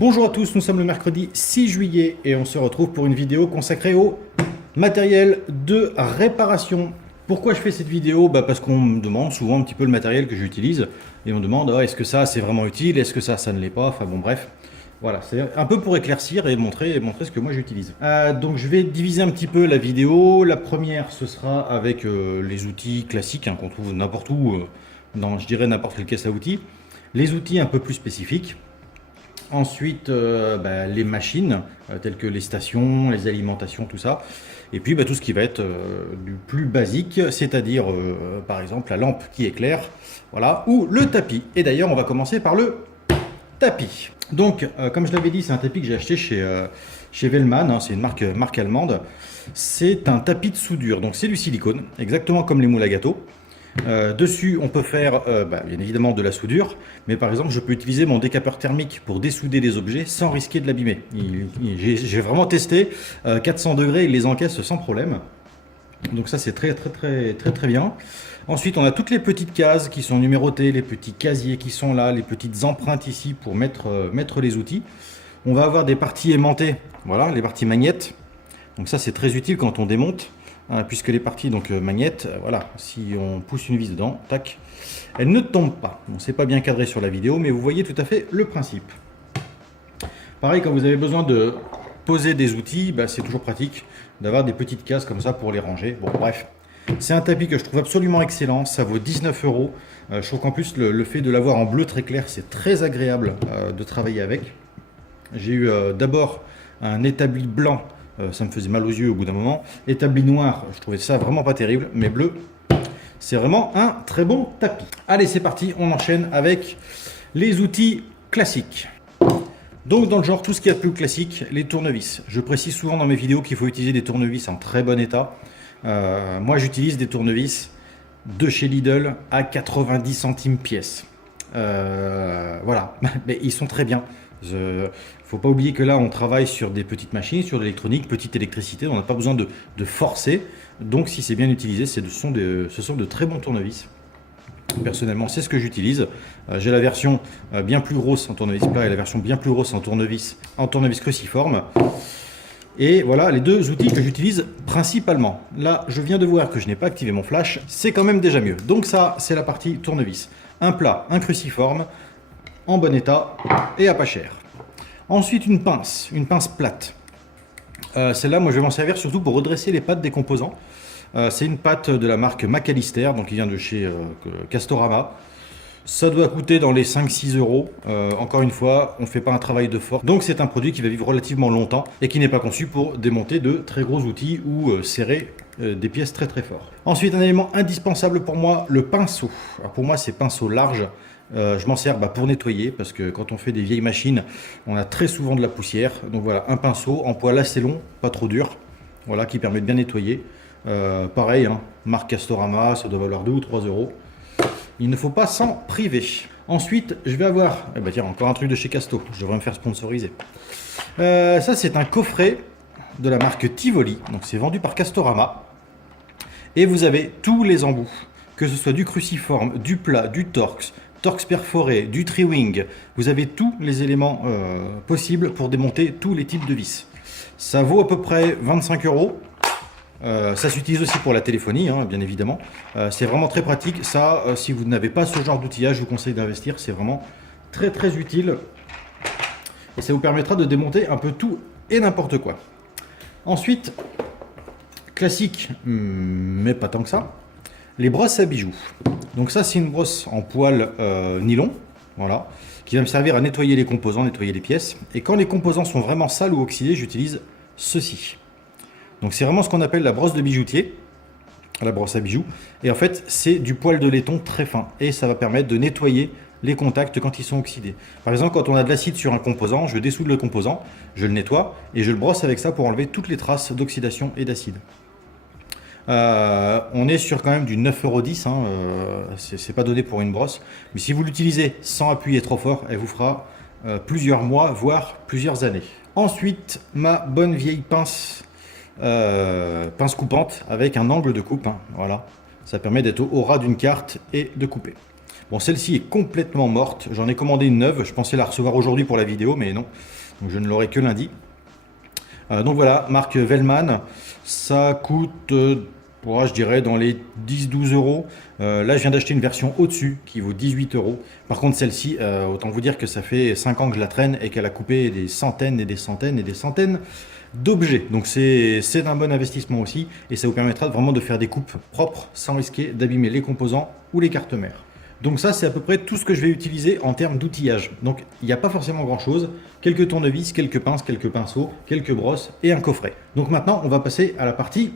Bonjour à tous, nous sommes le mercredi 6 juillet et on se retrouve pour une vidéo consacrée au matériel de réparation. Pourquoi je fais cette vidéo? Parce qu'on me demande souvent un petit peu le matériel que j'utilise et on me demande est-ce que ça c'est vraiment utile, est-ce que ça ne l'est pas, enfin bon bref. Voilà, c'est un peu pour éclaircir et montrer ce que moi j'utilise. Donc je vais diviser un petit peu la vidéo. La première ce sera avec les outils classiques qu'on trouve n'importe où, dans je dirais n'importe quelle caisse à outils. Les outils un peu plus spécifiques. Ensuite, les machines, telles que les stations, les alimentations, tout ça. Et puis tout ce qui va être du plus basique, c'est-à-dire par exemple la lampe qui éclaire, voilà, ou le tapis. Et d'ailleurs, on va commencer par le tapis. Donc, comme je l'avais dit, c'est un tapis que j'ai acheté chez Wellman, c'est une marque allemande. C'est un tapis de soudure, donc c'est du silicone, exactement comme les moules à gâteau. Dessus, on peut faire bien évidemment de la soudure, mais par exemple, je peux utiliser mon décapeur thermique pour dessouder des objets sans risquer de l'abîmer. J'ai vraiment testé, 400 degrés, il les encaisse sans problème. Donc ça, c'est très bien. Ensuite, on a toutes les petites cases qui sont numérotées, les petits casiers qui sont là, les petites empreintes ici pour mettre les outils. On va avoir des parties aimantées, voilà, les parties magnettes. Donc ça, c'est très utile quand on démonte. Puisque les parties magnettes, voilà, si on pousse une vis dedans, tac, elle ne tombe pas. Bon, c'est pas bien cadré sur la vidéo, mais vous voyez tout à fait le principe. Pareil, quand vous avez besoin de poser des outils, c'est toujours pratique d'avoir des petites cases comme ça pour les ranger. Bon, bref, c'est un tapis que je trouve absolument excellent. Ça vaut 19 €. Je trouve qu'en plus, le fait de l'avoir en bleu très clair, c'est très agréable de travailler avec. J'ai eu d'abord un établi blanc. Ça me faisait mal aux yeux au bout d'un moment. Établi noir, je trouvais ça vraiment pas terrible, mais bleu, c'est vraiment un très bon tapis. Allez, c'est parti, on enchaîne avec les outils classiques. Donc dans le genre, tout ce qu'il y a de plus classique, les tournevis. Je précise souvent dans mes vidéos qu'il faut utiliser des tournevis en très bon état. Moi, j'utilise des tournevis de chez Lidl à 90 centimes pièce. Voilà, mais ils sont très bien. Il ne faut pas oublier que là on travaille sur des petites machines, sur de l'électronique, petite électricité, on n'a pas besoin de forcer. Donc si c'est bien utilisé, ce sont de très bons tournevis. Personnellement, c'est ce que j'utilise. J'ai la version bien plus grosse en tournevis plat et la version bien plus grosse en tournevis cruciforme. Et voilà les deux outils que j'utilise principalement. Là, je viens de voir que je n'ai pas activé mon flash, c'est quand même déjà mieux. Donc ça, c'est la partie tournevis. Un plat, un cruciforme, en bon état et à pas cher. Ensuite, une pince plate. Celle-là, moi, je vais m'en servir surtout pour redresser les pattes des composants. C'est une patte de la marque McAllister, donc qui vient de chez Castorama. Ça doit coûter dans les 5-6 €. Encore une fois, on ne fait pas un travail de force. Donc c'est un produit qui va vivre relativement longtemps et qui n'est pas conçu pour démonter de très gros outils ou serrer des pièces très fort. Ensuite, un élément indispensable pour moi, le pinceau. Alors pour moi, c'est pinceau large. Je m'en sers pour nettoyer parce que quand on fait des vieilles machines, on a très souvent de la poussière. Donc voilà, un pinceau en poil assez long, pas trop dur, voilà, qui permet de bien nettoyer. Pareil, marque Castorama, ça doit valoir 2 ou 3 €. Il ne faut pas s'en priver. Ensuite, je vais avoir, tiens, encore un truc de chez Casto, je devrais me faire sponsoriser. Ça, c'est un coffret de la marque Tivoli, donc c'est vendu par Castorama. Et vous avez tous les embouts, que ce soit du cruciforme, du plat, du torx perforé, du tri-wing. Vous avez tous les éléments possibles pour démonter tous les types de vis. Ça vaut à peu près 25 €. Ça s'utilise aussi pour la téléphonie, bien évidemment. C'est vraiment très pratique. Ça, si vous n'avez pas ce genre d'outillage, je vous conseille d'investir. C'est vraiment très utile. Et ça vous permettra de démonter un peu tout et n'importe quoi. Ensuite, classique, mais pas tant que ça, les brosses à bijoux. Donc ça, c'est une brosse en poil nylon, voilà, qui va me servir à nettoyer les composants, nettoyer les pièces. Et quand les composants sont vraiment sales ou oxydés, j'utilise ceci. Donc c'est vraiment ce qu'on appelle la brosse de bijoutier, la brosse à bijoux. Et en fait, c'est du poil de laiton très fin. Et ça va permettre de nettoyer les contacts quand ils sont oxydés. Par exemple, quand on a de l'acide sur un composant, je dessoude le composant, je le nettoie et je le brosse avec ça pour enlever toutes les traces d'oxydation et d'acide. On est sur quand même du 9,10 €, c'est pas donné pour une brosse. Mais si vous l'utilisez sans appuyer trop fort, elle vous fera plusieurs mois, voire plusieurs années. Ensuite, ma bonne vieille pince coupante avec un angle de coupe, voilà. Ça permet d'être au ras d'une carte et de couper. Bon, celle-ci est complètement morte. J'en ai commandé une neuve. Je pensais la recevoir aujourd'hui pour la vidéo, mais non. Donc je ne l'aurai que lundi. Donc voilà, marque Wellman. Ça coûte, je dirais, dans les 10-12 euros. Là, je viens d'acheter une version au-dessus qui vaut 18 euros. Par contre, celle-ci, autant vous dire que ça fait 5 ans que je la traîne et qu'elle a coupé des centaines et des centaines et des centaines d'objets. Donc c'est un bon investissement aussi. Et ça vous permettra vraiment de faire des coupes propres sans risquer d'abîmer les composants ou les cartes mères. Donc ça, c'est à peu près tout ce que je vais utiliser en termes d'outillage. Donc il n'y a pas forcément grand chose. Quelques tournevis, quelques pinces, quelques pinceaux, quelques brosses et un coffret. Donc maintenant, on va passer à la partie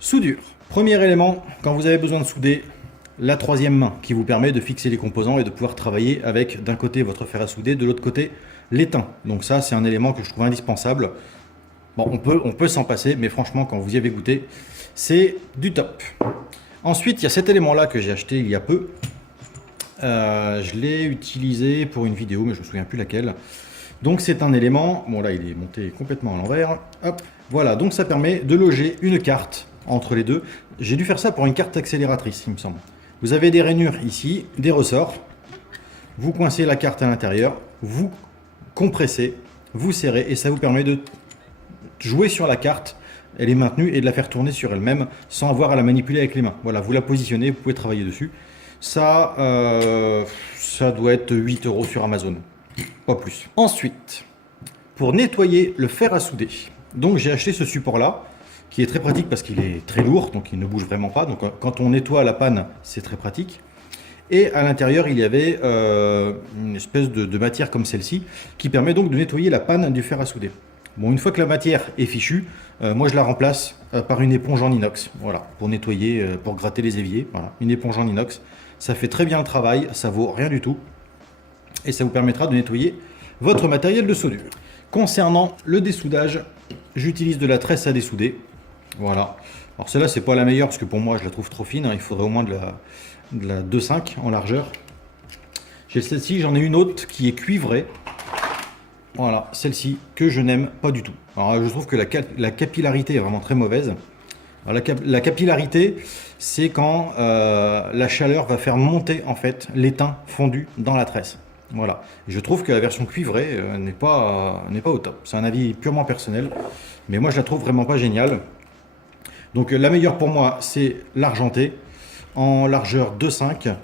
soudure. Premier élément, quand vous avez besoin de souder, la troisième main qui vous permet de fixer les composants et de pouvoir travailler avec d'un côté votre fer à souder, de l'autre côté l'étain. Donc ça, c'est un élément que je trouve indispensable. Bon, on peut s'en passer, mais franchement, quand vous y avez goûté, c'est du top. Ensuite, il y a cet élément-là que j'ai acheté il y a peu. Je l'ai utilisé pour une vidéo, mais je ne me souviens plus laquelle. Donc c'est un élément, bon là il est monté complètement à l'envers. Hop, voilà, donc ça permet de loger une carte entre les deux. J'ai dû faire ça pour une carte accélératrice, il me semble. Vous avez des rainures ici, des ressorts. Vous coincez la carte à l'intérieur, vous compressez, vous serrez et ça vous permet de jouer sur la carte. Elle est maintenue et de la faire tourner sur elle-même sans avoir à la manipuler avec les mains. Voilà, vous la positionnez, vous pouvez travailler dessus. Ça, ça doit être 8 euros sur Amazon, pas plus. Ensuite, pour nettoyer le fer à souder, donc j'ai acheté ce support-là, qui est très pratique parce qu'il est très lourd, donc il ne bouge vraiment pas. Donc quand on nettoie la panne, c'est très pratique. Et à l'intérieur, il y avait une espèce de matière comme celle-ci, qui permet donc de nettoyer la panne du fer à souder. Bon, une fois que la matière est fichue, moi je la remplace par une éponge en inox, voilà, pour nettoyer, pour gratter les éviers, voilà, une éponge en inox. Ça fait très bien le travail, ça vaut rien du tout, et ça vous permettra de nettoyer votre matériel de soudure. Concernant le dessoudage, j'utilise de la tresse à dessouder, voilà. Alors celle-là c'est pas la meilleure parce que pour moi je la trouve trop fine, hein. Il faudrait au moins de la 2,5 en largeur. J'ai celle-ci, j'en ai une autre qui est cuivrée. Voilà, celle-ci que je n'aime pas du tout. Alors je trouve que la capillarité est vraiment très mauvaise. Alors, la capillarité, c'est quand la chaleur va faire monter en fait l'étain fondu dans la tresse. Voilà. Je trouve que la version cuivrée n'est pas au top. C'est un avis purement personnel, mais moi je la trouve vraiment pas géniale. Donc la meilleure pour moi, c'est l'argenté en largeur 2,5.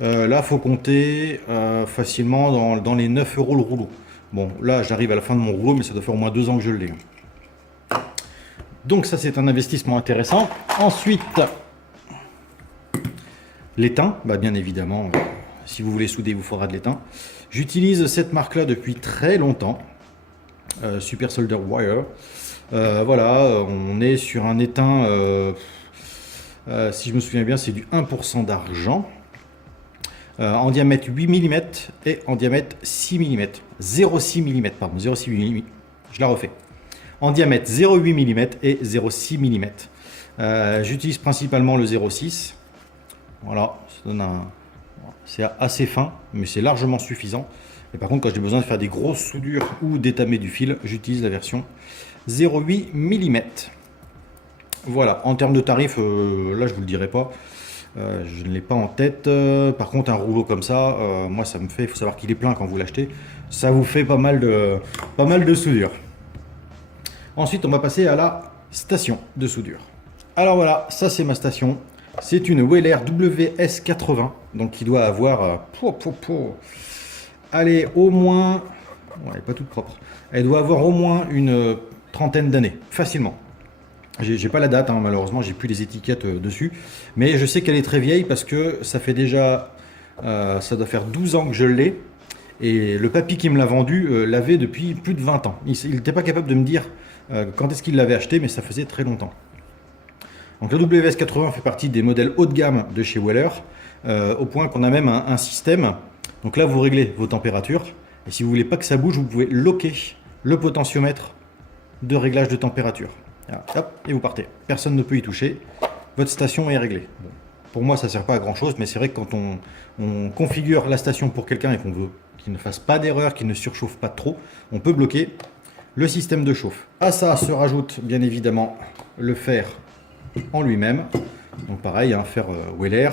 Là, faut compter facilement dans les 9 euros le rouleau. Bon, là, j'arrive à la fin de mon rouleau, mais ça doit faire au moins 2 ans que je l'ai. Donc ça, c'est un investissement intéressant. Ensuite, l'étain. Bah, bien évidemment, si vous voulez souder, il vous faudra de l'étain. J'utilise cette marque-là depuis très longtemps. Super Solder Wire. Voilà, on est sur un étain, si je me souviens bien, c'est du 1% d'argent. En diamètre 8 mm et en diamètre 6 mm. 0,6 mm, pardon, 0,6 mm. Je la refais. En diamètre 0,8 mm et 0,6 mm. J'utilise principalement le 0,6. Voilà, ça donne c'est assez fin, mais c'est largement suffisant. Et par contre, quand j'ai besoin de faire des grosses soudures ou d'étamer du fil, j'utilise la version 0,8 mm. Voilà, en termes de tarifs, là je vous le dirai pas. Je ne l'ai pas en tête. Par contre, un rouleau comme ça, moi ça me fait, il faut savoir qu'il est plein quand vous l'achetez, ça vous fait pas mal de soudure. Ensuite, on va passer à la station de soudure. Alors voilà, ça c'est ma station. C'est une Weller WS80, donc qui doit avoir, allez, au moins, ouais, elle n'est pas toute propre. Elle doit avoir au moins une trentaine d'années, facilement. J'ai pas la date, hein, malheureusement, j'ai plus les étiquettes dessus. Mais je sais qu'elle est très vieille parce que ça fait déjà, ça doit faire 12 ans que je l'ai. Et le papy qui me l'a vendu l'avait depuis plus de 20 ans. Il n'était pas capable de me dire quand est-ce qu'il l'avait acheté, mais ça faisait très longtemps. Donc la WS80 fait partie des modèles haut de gamme de chez Weller, au point qu'on a même un système. Donc là, vous réglez vos températures. Et si vous voulez pas que ça bouge, vous pouvez locker le potentiomètre de réglage de température. Voilà, hop, et vous partez. Personne ne peut y toucher. Votre station est réglée. Bon, pour moi, ça ne sert pas à grand chose, mais c'est vrai que quand on configure la station pour quelqu'un et qu'on veut qu'il ne fasse pas d'erreur, qu'il ne surchauffe pas trop, on peut bloquer le système de chauffe. À ça se rajoute bien évidemment le fer en lui-même. Donc pareil, hein, fer Weller.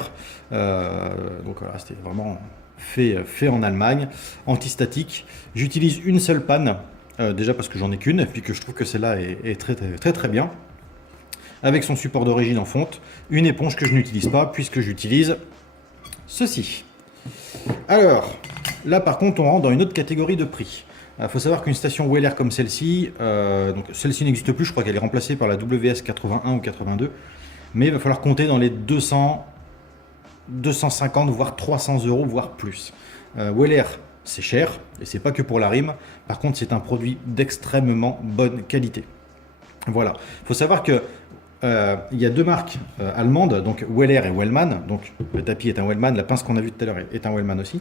Donc voilà, c'était vraiment fait en Allemagne, antistatique. J'utilise une seule panne, déjà parce que j'en ai qu'une, et puis que je trouve que celle-là est très bien. Avec son support d'origine en fonte, une éponge que je n'utilise pas puisque j'utilise ceci. Alors, là par contre, on rentre dans une autre catégorie de prix. Il faut savoir qu'une station Weller comme celle-ci, donc celle-ci n'existe plus, je crois qu'elle est remplacée par la WS 81 ou 82, mais il va falloir compter dans les 200, 250, voire 300 euros, voire plus. Weller, c'est cher, et c'est pas que pour la rime, par contre c'est un produit d'extrêmement bonne qualité. Voilà, il faut savoir que il y a deux marques allemandes, donc Weller et Wellman, donc le tapis est un Wellman, la pince qu'on a vue tout à l'heure est un Wellman aussi,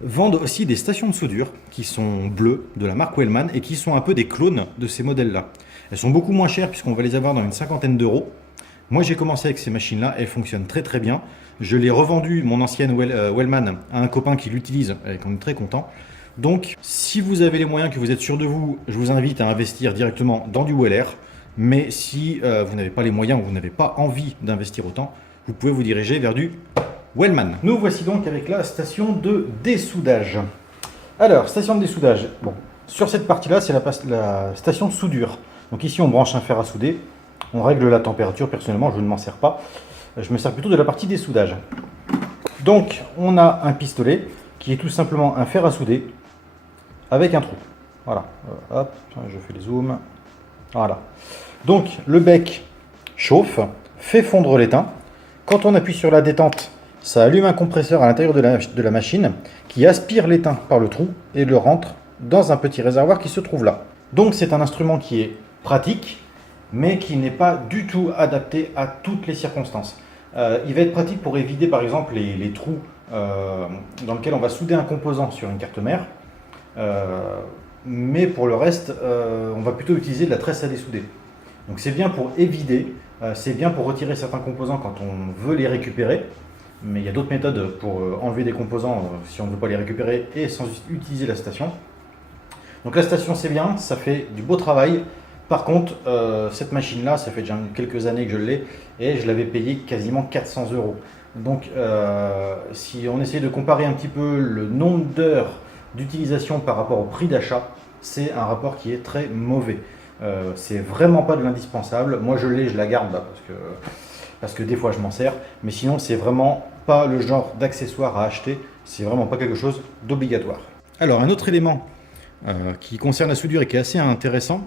vendent aussi des stations de soudure qui sont bleues de la marque Wellman et qui sont un peu des clones de ces modèles-là. Elles sont beaucoup moins chères puisqu'on va les avoir dans une cinquantaine d'euros. Moi j'ai commencé avec ces machines-là, elles fonctionnent très bien. Je l'ai revendu, mon ancienne Wellman, à un copain qui l'utilise, elle est quand même très content. Donc si vous avez les moyens, que vous êtes sûr de vous, je vous invite à investir directement dans du Weller. Mais si vous n'avez pas les moyens ou vous n'avez pas envie d'investir autant, vous pouvez vous diriger vers du Wellman. Nous voici donc avec la station de dessoudage. Alors, station de dessoudage. Bon, sur cette partie-là, c'est la station de soudure. Donc ici, on branche un fer à souder. On règle la température. Personnellement, je ne m'en sers pas. Je me sers plutôt de la partie dessoudage. Donc, on a un pistolet qui est tout simplement un fer à souder avec un trou. Voilà. Hop, je fais les zooms. Voilà. Donc le bec chauffe, fait fondre l'étain. Quand on appuie sur la détente, ça allume un compresseur à l'intérieur de la machine qui aspire l'étain par le trou et le rentre dans un petit réservoir qui se trouve là. Donc c'est un instrument qui est pratique, mais qui n'est pas du tout adapté à toutes les circonstances. Il va être pratique pour éviter par exemple les trous dans lesquels on va souder un composant sur une carte mère. Mais pour le reste, on va plutôt utiliser de la tresse à dessouder. Donc c'est bien pour évider, c'est bien pour retirer certains composants quand on veut les récupérer, mais il y a d'autres méthodes pour enlever des composants si on ne veut pas les récupérer et sans utiliser la station. Donc la station c'est bien, ça fait du beau travail. Par contre, cette machine-là, ça fait déjà quelques années que je l'ai et je l'avais payé quasiment 400 euros. Donc si on essaie de comparer un petit peu le nombre d'heures d'utilisation par rapport au prix d'achat, c'est un rapport qui est très mauvais. C'est vraiment pas de l'indispensable. Moi je l'ai, je la garde là, parce que des fois je m'en sers, mais sinon c'est vraiment pas le genre d'accessoire à acheter, c'est vraiment pas quelque chose d'obligatoire. Alors un autre élément qui concerne la soudure et qui est assez intéressant,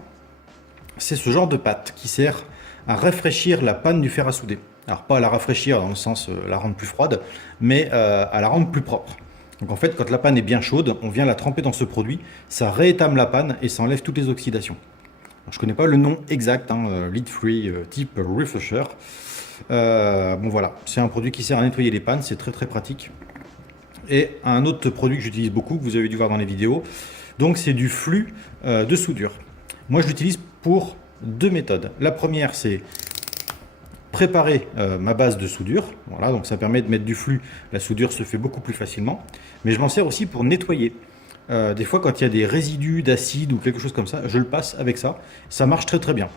c'est ce genre de pâte qui sert à rafraîchir la panne du fer à souder. Alors pas à la rafraîchir dans le sens la rendre plus froide, mais à la rendre plus propre. Donc en fait, quand la panne est bien chaude, on vient la tremper dans ce produit, ça réétame la panne et ça enlève toutes les oxydations. Alors, je ne connais pas le nom exact, lead free type refresher. Bon voilà, c'est un produit qui sert à nettoyer les pannes, c'est très pratique. Et un autre produit que j'utilise beaucoup, que vous avez dû voir dans les vidéos, donc c'est du flux de soudure. Moi je l'utilise pour deux méthodes. La première c'est préparer ma base de soudure, voilà, donc ça permet de mettre du flux, la soudure se fait beaucoup plus facilement, mais je m'en sers aussi pour nettoyer. Des fois quand il y a des résidus d'acide ou quelque chose comme ça, je le passe avec ça, ça marche très bien.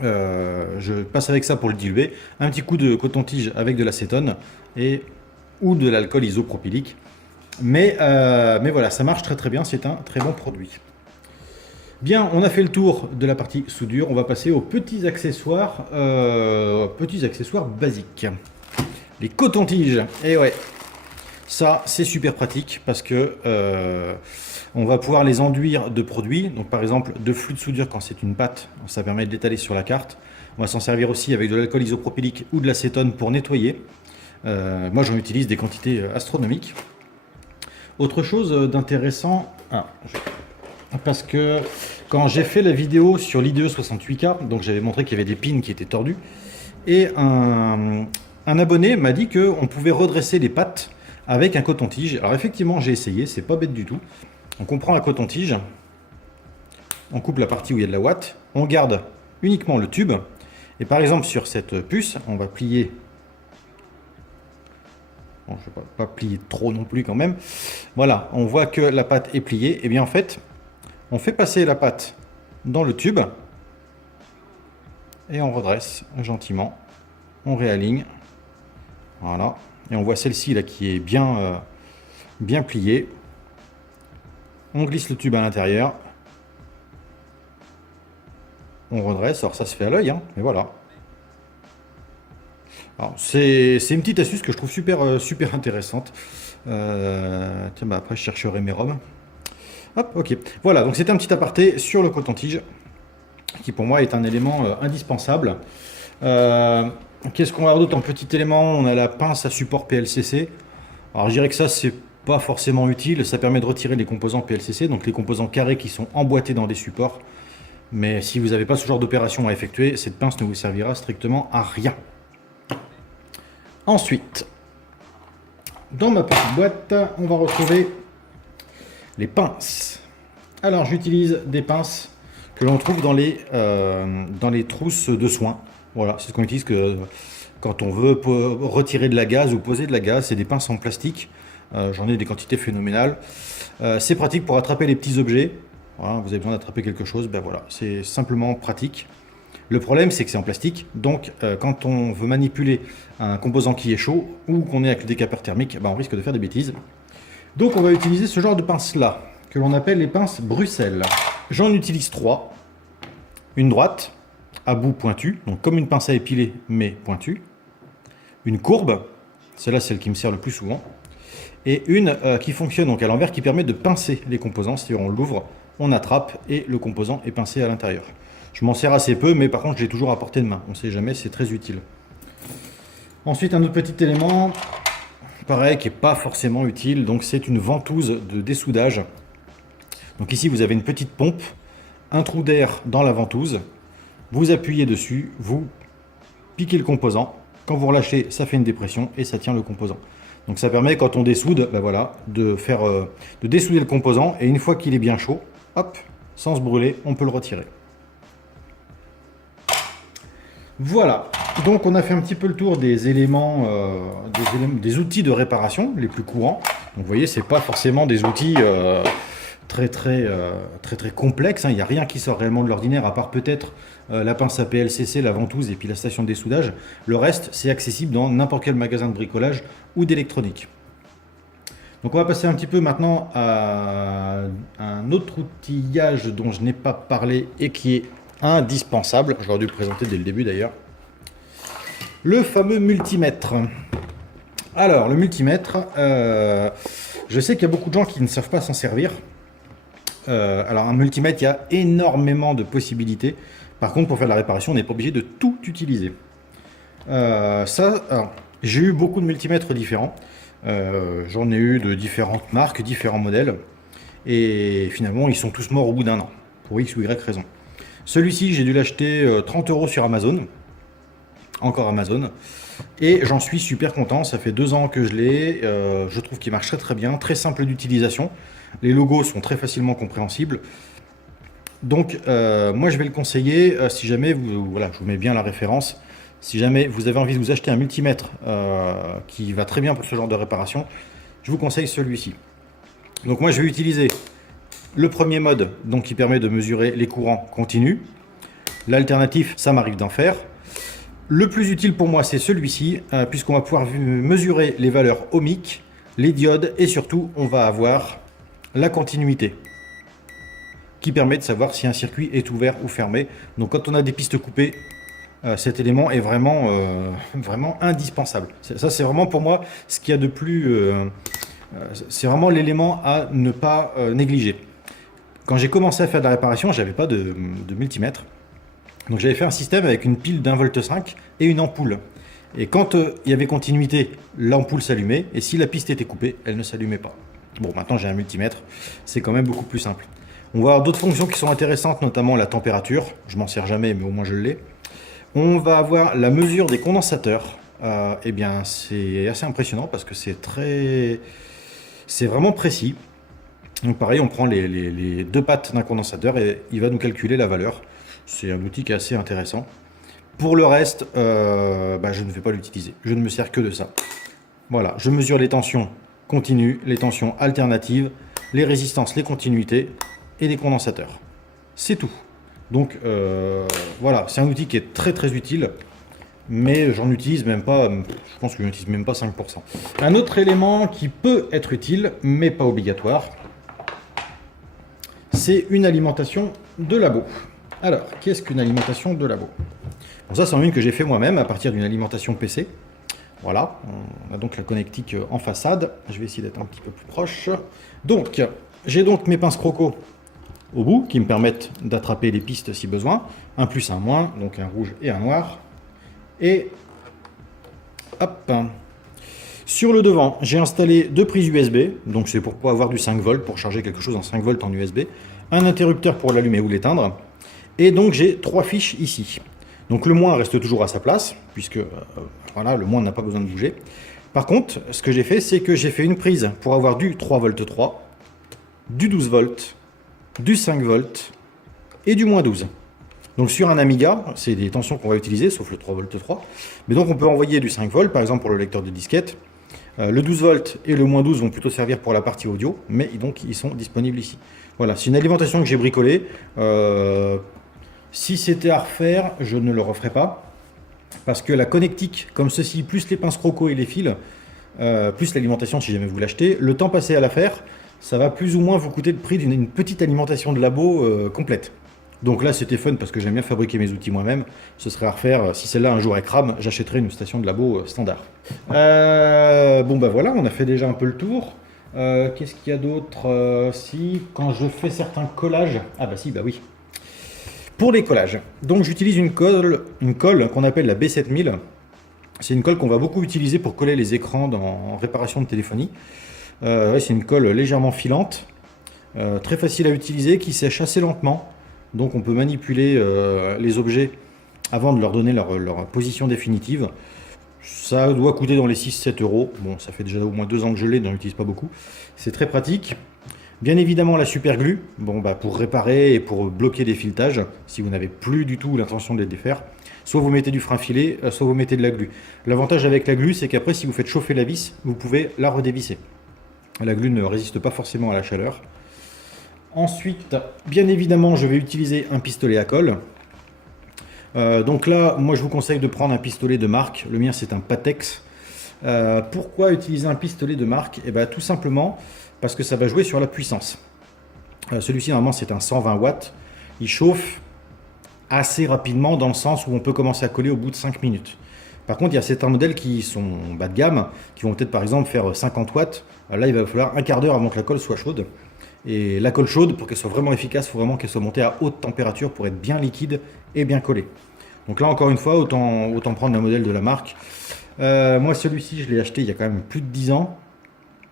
Je passe avec ça pour le diluer, un petit coup de coton-tige avec de l'acétone ou de l'alcool isopropylique, mais voilà, ça marche très bien, c'est un très bon produit. Bien, on a fait le tour de la partie soudure, on va passer aux petits accessoires basiques. Les cotons-tiges, et ouais, ça c'est super pratique parce que on va pouvoir les enduire de produits. Donc par exemple de flux de soudure quand c'est une pâte, ça permet de l'étaler sur la carte. On va s'en servir aussi avec de l'alcool isopropylique ou de l'acétone pour nettoyer. Moi j'en utilise des quantités astronomiques. Autre chose d'intéressant, parce que quand j'ai fait la vidéo sur l'IDE 68K, donc j'avais montré qu'il y avait des pins qui étaient tordus, et un abonné m'a dit qu'on pouvait redresser les pattes avec un coton-tige. Alors effectivement j'ai essayé, c'est pas bête du tout. Donc on prend un coton-tige, on coupe la partie où il y a de la ouate, on garde uniquement le tube, et par exemple sur cette puce, on va plier, bon, je ne vais pas plier trop non plus quand même, voilà, on voit que la pâte est pliée, et bien en fait, on fait passer la pâte dans le tube, et on redresse gentiment, On réaligne. Voilà. Et on voit celle-ci là qui est bien, bien pliée. On glisse le tube à l'intérieur. On redresse. Alors ça se fait à l'œil, hein, mais voilà. C'est une petite astuce que je trouve super intéressante. Tiens, bah après je chercherai mes robes. Hop, ok. Voilà, donc c'était un petit aparté sur le coton-tige, qui pour moi est un élément indispensable. Qu'est-ce qu'on va avoir d'autre en petit élément? On a la pince à support PLCC. Alors je dirais que ça, c'est pas forcément utile. Ça permet de retirer les composants PLCC, donc les composants carrés qui sont emboîtés dans des supports. Mais si vous n'avez pas ce genre d'opération à effectuer, cette pince ne vous servira strictement à rien. Ensuite, dans ma petite boîte, on va retrouver les pinces. Alors j'utilise des pinces que l'on trouve dans les trousses de soins. Voilà, c'est ce qu'on utilise quand on veut retirer de la gaze ou poser de la gaze. C'est des pinces en plastique. J'en ai des quantités phénoménales. C'est pratique pour attraper les petits objets. Voilà, vous avez besoin d'attraper quelque chose, ben voilà, c'est simplement pratique. Le problème, c'est que c'est en plastique, donc quand on veut manipuler un composant qui est chaud ou qu'on est avec le décapeur thermique, ben, on risque de faire des bêtises. Donc on va utiliser ce genre de pince-là, que l'on appelle les pinces Bruxelles. J'en utilise 3. Une droite, à bout pointu, donc comme une pince à épiler, mais pointue. Une courbe, celle-là, c'est celle qui me sert le plus souvent. Et une qui fonctionne donc à l'envers, qui permet de pincer les composants, c'est-à-dire on l'ouvre, on attrape et le composant est pincé à l'intérieur. Je m'en sers assez peu, mais par contre, je l'ai toujours à portée de main. On ne sait jamais, c'est très utile. Ensuite, un autre petit élément, pareil, qui n'est pas forcément utile. Donc, c'est une ventouse de dessoudage. Donc ici, vous avez une petite pompe, un trou d'air dans la ventouse. Vous appuyez dessus, vous piquez le composant. Quand vous relâchez, ça fait une dépression et ça tient le composant. Donc, ça permet, quand on dessoude, ben voilà, de dessouder le composant. Et une fois qu'il est bien chaud, hop, sans se brûler, on peut le retirer. Voilà, donc on a fait un petit peu le tour des éléments, des outils de réparation les plus courants. Donc vous voyez, c'est pas forcément des outils très complexes, hein. Il n'y a rien qui sort réellement de l'ordinaire, à part peut-être la pince à PLCC, la ventouse et puis la station de dessoudage. Le reste, c'est accessible dans n'importe quel magasin de bricolage ou d'électronique. Donc on va passer un petit peu maintenant à un autre outillage dont je n'ai pas parlé et qui est indispensable. J'aurais dû le présenter dès le début d'ailleurs. Le fameux multimètre. Alors, le multimètre, je sais qu'il y a beaucoup de gens qui ne savent pas s'en servir. Alors, un multimètre, il y a énormément de possibilités. Par contre, pour faire de la réparation, on n'est pas obligé de tout utiliser. J'ai eu beaucoup de multimètres différents. J'en ai eu de différentes marques, différents modèles. Et finalement, ils sont tous morts au bout d'un an. Pour X ou Y raison. Celui-ci, j'ai dû l'acheter 30 € sur Amazon. Encore Amazon. Et j'en suis super content. Ça fait 2 ans que je l'ai. Je trouve qu'il marche très bien. Très simple d'utilisation. Les logos sont très facilement compréhensibles. Donc, moi, je vais le conseiller si jamais, voilà, je vous mets bien la référence. Si jamais vous avez envie de vous acheter un multimètre qui va très bien pour ce genre de réparation, je vous conseille celui-ci. Donc, moi, je vais utiliser le premier mode, donc qui permet de mesurer les courants continus. L'alternatif, ça m'arrive d'en faire. Le plus utile pour moi, c'est celui-ci, puisqu'on va pouvoir mesurer les valeurs ohmiques, les diodes, et surtout, on va avoir la continuité, qui permet de savoir si un circuit est ouvert ou fermé. Donc quand on a des pistes coupées, cet élément est vraiment indispensable. Ça, c'est vraiment pour moi ce qu'il y a de plus... c'est vraiment l'élément à ne pas négliger. Quand j'ai commencé à faire de la réparation, j'avais pas de multimètre. Donc j'avais fait un système avec une pile d'1,5 V et une ampoule. Et quand il y avait continuité, l'ampoule s'allumait. Et si la piste était coupée, elle ne s'allumait pas. Bon, maintenant j'ai un multimètre. C'est quand même beaucoup plus simple. On va avoir d'autres fonctions qui sont intéressantes, notamment la température. Je m'en sers jamais, mais au moins je l'ai. On va avoir la mesure des condensateurs. Eh bien, c'est assez impressionnant parce que c'est vraiment précis. Donc pareil, on prend les 2 pattes d'un condensateur et il va nous calculer la valeur. C'est un outil qui est assez intéressant. Pour le reste, je ne vais pas l'utiliser. Je ne me sers que de ça. Voilà, je mesure les tensions continues, les tensions alternatives, les résistances, les continuités et les condensateurs. C'est tout. Donc voilà, c'est un outil qui est très utile, mais j'en utilise même pas, je pense que je n'utilise même pas 5%. Un autre élément qui peut être utile, mais pas obligatoire, c'est une alimentation de labo. Alors, qu'est-ce qu'une alimentation de labo? Bon, ça, c'est une que j'ai fait moi-même à partir d'une alimentation PC. Voilà, on a donc la connectique en façade. Je vais essayer d'être un petit peu plus proche. Donc, j'ai donc mes pinces croco au bout qui me permettent d'attraper les pistes si besoin. Un plus, un moins, donc un rouge et un noir. Et hop. Sur le devant, j'ai installé 2 prises USB. Donc, c'est pour pouvoir avoir du 5 volts pour charger quelque chose en 5 volts en USB. Un interrupteur pour l'allumer ou l'éteindre. Et donc, j'ai 3 fiches ici. Donc, le moins reste toujours à sa place, puisque voilà, le moins n'a pas besoin de bouger. Par contre, ce que j'ai fait, c'est que j'ai fait une prise pour avoir du 3 volts 3, du 12 volts, du 5 volts et du moins 12. Donc sur un Amiga, c'est des tensions qu'on va utiliser, sauf le 3 volts 3. Mais donc on peut envoyer du 5 volts, par exemple pour le lecteur de disquette. Le 12 volts et le moins 12 vont plutôt servir pour la partie audio, mais donc ils sont disponibles ici. Voilà, c'est une alimentation que j'ai bricolée. Si c'était à refaire, je ne le referais pas. Parce que la connectique, comme ceci, plus les pinces croco et les fils, plus l'alimentation si jamais vous l'achetez, le temps passé à la faire, ça va plus ou moins vous coûter le prix d'une petite alimentation de labo complète. Donc là c'était fun parce que j'aime bien fabriquer mes outils moi-même. Ce serait à refaire, si celle-là un jour elle crame, j'achèterai une station de labo standard. Bon bah voilà, on a fait déjà un peu le tour. Qu'est-ce qu'il y a d'autre? Si, quand je fais certains collages... Ah bah si, bah oui. Pour les collages, donc j'utilise une colle qu'on appelle la B7000. C'est une colle qu'on va beaucoup utiliser pour coller les écrans en réparation de téléphonie. C'est une colle légèrement filante, très facile à utiliser, qui sèche assez lentement. Donc on peut manipuler les objets avant de leur donner leur position définitive. Ça doit coûter dans les 6-7 euros. Bon, ça fait déjà au moins 2 ans que je l'ai, donc je n'utilise pas beaucoup. C'est très pratique. Bien évidemment la super glue, bon, bah, pour réparer et pour bloquer des filetages, si vous n'avez plus du tout l'intention de les défaire. Soit vous mettez du frein filé, soit vous mettez de la glue. L'avantage avec la glue, c'est qu'après, si vous faites chauffer la vis, vous pouvez la redévisser. La glue ne résiste pas forcément à la chaleur. Ensuite, bien évidemment, je vais utiliser un pistolet à colle. Donc là, moi je vous conseille de prendre un pistolet de marque. Le mien, c'est un Patex. Pourquoi utiliser un pistolet de marque? Eh bien, tout simplement parce que ça va jouer sur la puissance. Celui-ci, normalement, c'est un 120 watts. Il chauffe assez rapidement dans le sens où on peut commencer à coller au bout de 5 minutes. Par contre, il y a certains modèles qui sont bas de gamme, qui vont peut-être par exemple faire 50 watts. Là, il va falloir un quart d'heure avant que la colle soit chaude. Et la colle chaude, pour qu'elle soit vraiment efficace, il faut vraiment qu'elle soit montée à haute température pour être bien liquide et bien collée. Donc là, encore une fois, autant prendre un modèle de la marque. Moi, celui-ci, je l'ai acheté il y a quand même plus de 10 ans.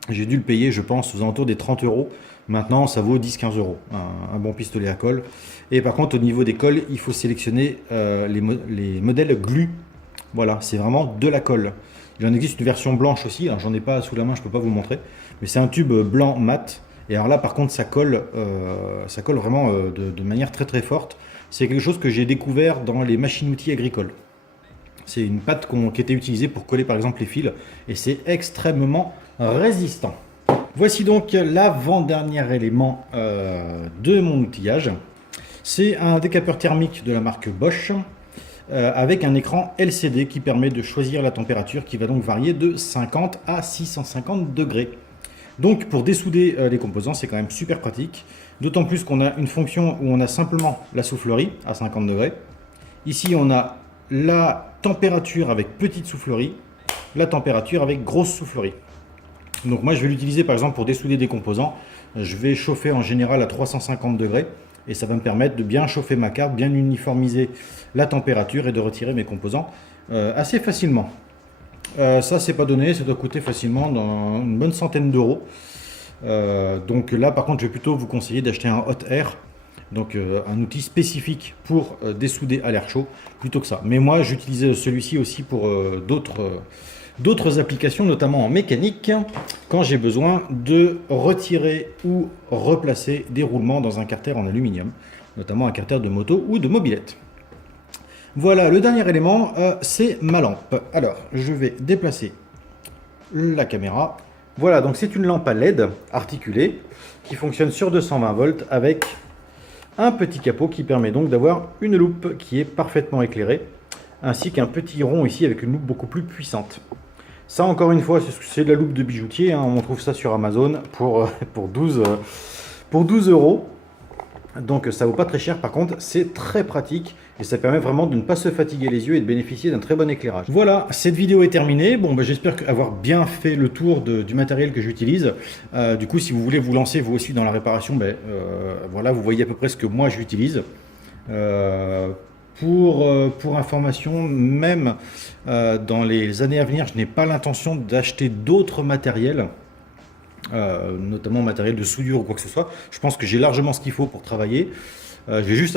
J'ai dû le payer, je pense, aux alentours des 30 euros. Maintenant, ça vaut 10-15 euros, un bon pistolet à colle. Et par contre, au niveau des colles, il faut sélectionner les modèles glue. Voilà, c'est vraiment de la colle. Il en existe une version blanche aussi, alors j'en ai pas sous la main, je ne peux pas vous montrer. Mais c'est un tube blanc mat. Et alors là, par contre, ça colle vraiment de manière très très forte. C'est quelque chose que j'ai découvert dans les machines-outils agricoles. C'est une pâte qui était utilisée pour coller par exemple les fils. Et c'est extrêmement résistant. Voici donc l'avant-dernier élément de mon outillage. C'est un décapeur thermique de la marque Bosch avec un écran LCD qui permet de choisir la température qui va donc varier de 50 à 650 degrés. Donc pour dessouder les composants, c'est quand même super pratique. D'autant plus qu'on a une fonction où on a simplement la soufflerie à 50 degrés. Ici, on a la température avec petite soufflerie, la température avec grosse soufflerie. Donc moi je vais l'utiliser par exemple pour dessouder des composants. Je vais chauffer en général à 350 degrés et ça va me permettre de bien chauffer ma carte, bien uniformiser la température et de retirer mes composants assez facilement. Ça c'est pas donné, ça doit coûter facilement dans une bonne centaine d'euros. Donc là par contre je vais plutôt vous conseiller d'acheter un hot air. Donc un outil spécifique pour dessouder à l'air chaud plutôt que ça. Mais moi j'utilise celui-ci aussi pour d'autres applications, notamment en mécanique, quand j'ai besoin de retirer ou replacer des roulements dans un carter en aluminium, notamment un carter de moto ou de mobilette. Voilà, le dernier élément, c'est ma lampe. Alors, je vais déplacer la caméra. Voilà, donc c'est une lampe à LED articulée qui fonctionne sur 220 volts avec un petit capot qui permet donc d'avoir une loupe qui est parfaitement éclairée ainsi qu'un petit rond ici avec une loupe beaucoup plus puissante. Ça, encore une fois, c'est de la loupe de bijoutier, hein. On trouve ça sur Amazon pour 12 euros. Donc ça vaut pas très cher, par contre c'est très pratique et ça permet vraiment de ne pas se fatiguer les yeux et de bénéficier d'un très bon éclairage. Voilà, cette vidéo est terminée. Bon, j'espère avoir bien fait le tour du matériel que j'utilise. Du coup, si vous voulez vous lancer vous aussi dans la réparation, voilà, vous voyez à peu près ce que moi j'utilise. Pour information, même dans les années à venir, je n'ai pas l'intention d'acheter d'autres matériels. Notamment matériel de soudure ou quoi que ce soit. Je pense que j'ai largement ce qu'il faut pour travailler. Je vais juste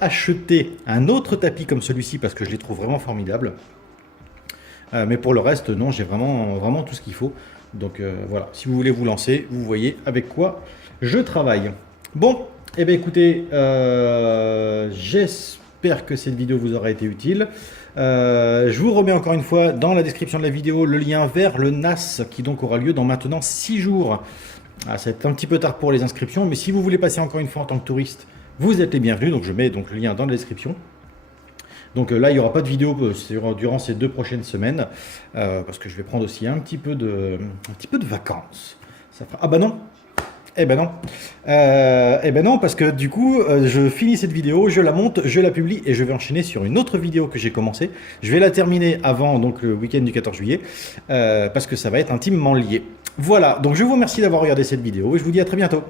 acheter un autre tapis comme celui-ci parce que je les trouve vraiment formidables. Mais pour le reste, non, j'ai vraiment tout ce qu'il faut. Donc voilà, si vous voulez vous lancer, vous voyez avec quoi je travaille. Bon, et bien écoutez, j'espère que cette vidéo vous aura été utile. Je vous remets encore une fois dans la description de la vidéo le lien vers le NAS qui donc aura lieu dans maintenant 6 jours. Ça va être un petit peu tard pour les inscriptions, mais si vous voulez passer encore une fois en tant que touriste, vous êtes les bienvenus. Donc je mets donc le lien dans la description. Donc là, il n'y aura pas de vidéo durant ces 2 prochaines semaines parce que je vais prendre aussi un petit peu de vacances. Ça fera... Ah bah non. Eh ben non. Parce que du coup, je finis cette vidéo, je la monte, je la publie et je vais enchaîner sur une autre vidéo que j'ai commencé. Je vais la terminer avant donc le week-end du 14 juillet parce que ça va être intimement lié. Voilà, donc je vous remercie d'avoir regardé cette vidéo et je vous dis à très bientôt.